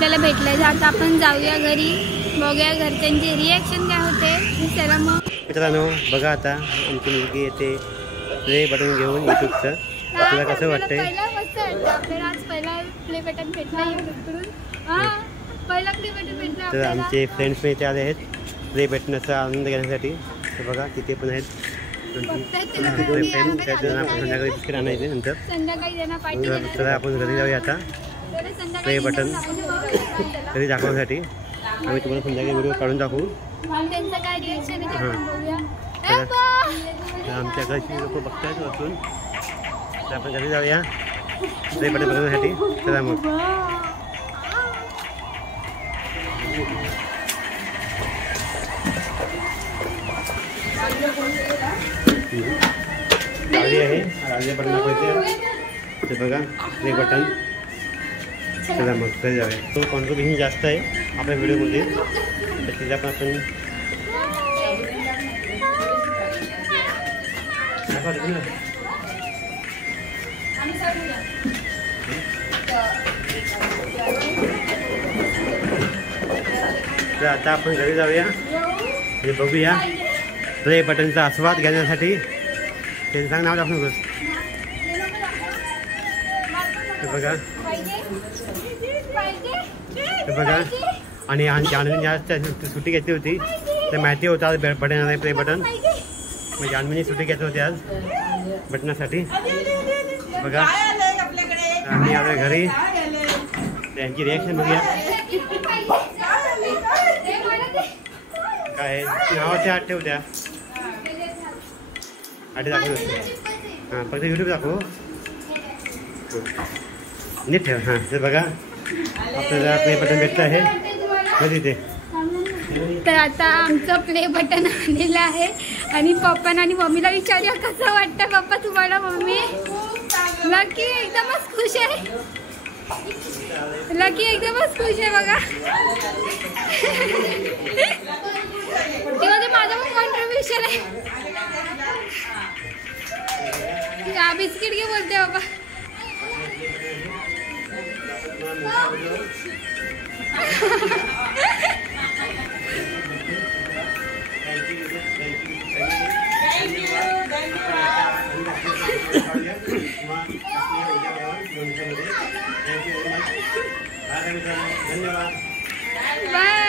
आपल्याला भेटलं आता आपण जाऊया घरी, बघूया घरच्यांचे रिॲक्शन काय होते. चला मग मित्रांनो, बघा आता आमची मुलगी येते प्ले बटन घेऊन यूट्यूबचं. तुला कसं वाटतंय? आपल्याला आज पहिला प्ले बटन भेटला यूट्यूबकडून. पहिला प्ले बटन भेटला. तर आमचे फ्रेंड्स इथे आले आहेत प्ले बटनाचा आनंद घेण्यासाठी. तर बघा तिथे पण आहेत फ्रेंड. त्यांना आपण संध्याकाळी बिस्किट आणायचे नंतर. तर आपण घरी जाऊया आता प्ले बटन घरी दाखवण्यासाठी. आम्ही तुम्हाला संध्याकाळी व्हिडिओ काढून दाखवू. आमच्या घरची लोक बघतायत वरतून. तर आपण घरी जाऊया प्ले बटन बघण्यासाठी. चला मग गाडी आहे राजे बटन दाखवायचे. ते बघा प्ले बटन. चला मग घरी जाऊया. तो कॉन्ट्रीब्युशन जास्त आहे आपल्या व्हिडिओमध्ये, तर तिला पण आपण तर आता आपण घरी जाऊया आणि बघूया प्ले बटनचा आस्वाद घेण्यासाठी. ते सांग नाव दाखवू नकोस. बघा बघा आणि जान्हवीने आज सुट्टी घेतली होती. तर माहिती होतं आज बटन आहे प्ले बटन. मग जान्हवीने सुट्टी घेतली होती आज बटनासाठी. बघा आम्ही आलो घरी. त्यांची रिॲक्शन बघूया काय नावाच्या आठ ठेवत्या. आठी दाखवत असते. हां फक्त यूट्यूब दाखव नीट ठेव. हां ते बघा आपल्याला प्ले बटन भेटतं आहे कधी ते. तर आता आमचं प्ले बटन आलेलं आहे आणि पप्पांना आणि मम्मीला विचारूया कसं वाटतं पप्पा तुम्हाला. मम्मी लकी एकदमच खुश आहे. लकी एकदमच खुश आहे बघा. तेव्हा ते माझं पण कॉन्ट्रीब्युशन आहे. बिस्किट घे बोलते बाबा. धन्यवाद. बाय.